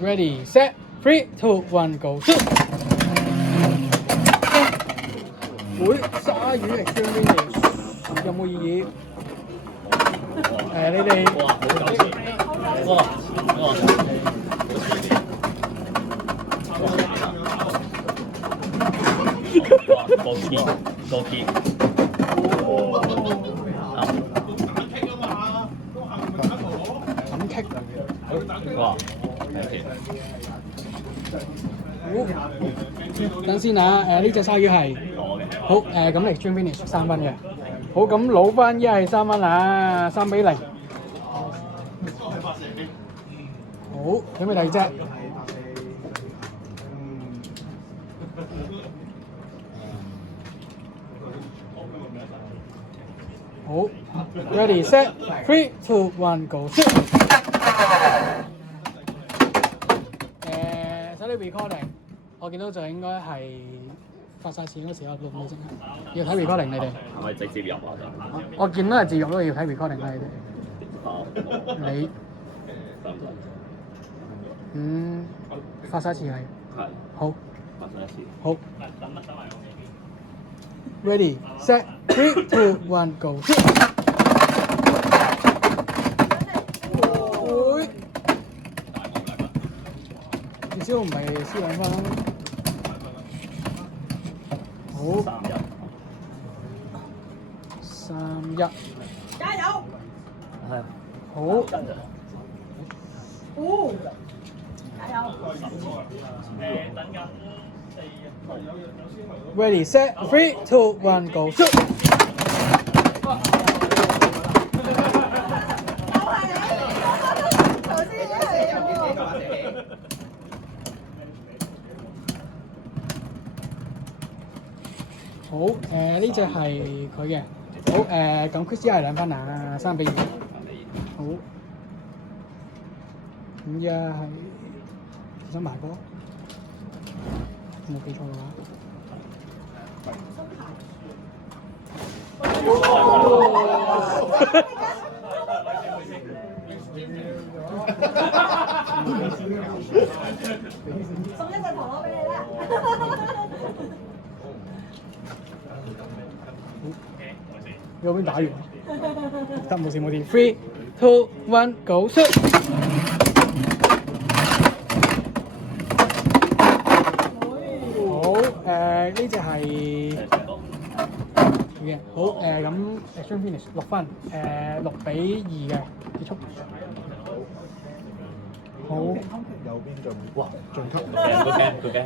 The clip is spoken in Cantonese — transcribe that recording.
Ready, set, 3, 2, 1, go！會鯊魚 extreme finish 有冇意義？你哋哇，好搞笑！哇哇，個 key 個 key，咁棘哇！好，等先啊！呢隻鯊魚係我嘅好咁 extreme finish 3分嘅。好，咁攞翻一係3分啊，3-0。好，準備第二隻。好，ready set 3 2 1 go！ 使你 recording， 我見到就應該係發晒線嗰時候錄到先，要睇 recording 你哋。係咪直接入啊？我見到係自入都要睇 recording 啦，你哋。你發晒一次係。係。好。發晒一次。好。Ready set 3 2 1 go！ 會。至少唔係輸2分。好。3-1。加油！係。好。加油！Ready set 3 2 1 go！ shoot！ 好，呢隻係佢嘅。好，咁 Chris 係2分啊，3-2。好，咁依家係想埋波，冇記錯嘅話。送一隻陀螺俾你啦！右邊打完，得冇事冇事。3 2 1 go shoot！ 好，呢隻係嘅。好，咁 extreme finish 6分，6-2嘅結束。好，右邊仲哇！仲級。佢驚。